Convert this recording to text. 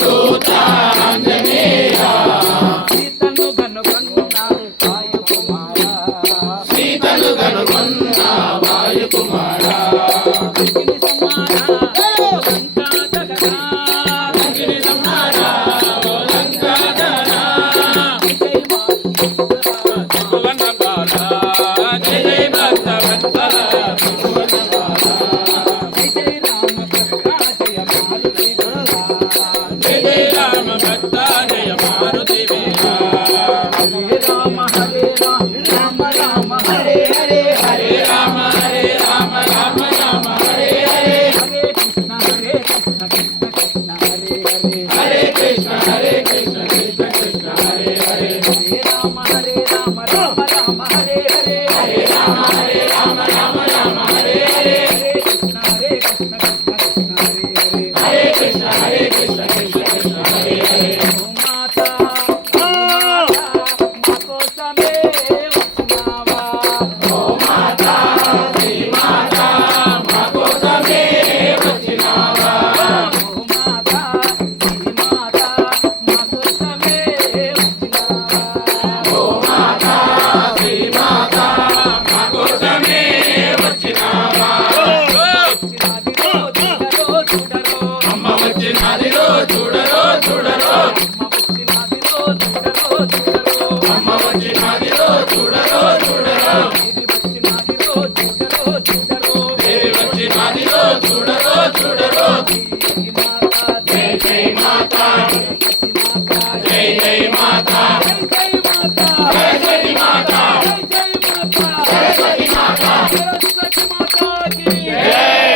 దూత ఆంజనేయ సీతను కనుగొన్న వాయుకుమార సీతను కనుగొన్న వాయుకుమార అగ్ని సంహార ఓ లంకాధరా భువన బాల జయ జయ భక్త వత్సల భువన జయ జయ రామ భక్త జయ జయ రామ భక్త జయ మారుతి వీర హరే రామ హరే రామ రామ హరే హరే హరే రామ రామ రామ హరే హరే హరే కృష్ణ హరే కృష్ణ హరే కృష్ణ కృష్ణ కృష్ణ హరే హరే హరే రామ రామ రామ హరే హరే హరే రామ రామ హరే హరే హరే కృష్ణ హరే కృష్ణ కృష్ణ కృష్ణ హరే హరే ఓ మాతా మా కోసమే వచ్చినావా ఓ మాతా శ్రీ మాతా మా కోసమే వచ్చినావా ఓ మాతా శ్రీ మాతా మా కోసమే వచ్చినావా ఓ మాతా శ్రీ మాతా మా కోసమే వచ్చినావా అమ్మ వచ్చినదిరో చూడరో చూడరో అమ్మ వచ్చినదిరో చూడరో చూడరో దేవి వచ్చినదిరో చూడరో చూడరో జై జై మాతా జై జై మాతా సరస్వతి మాతా సరస్వతి మాతా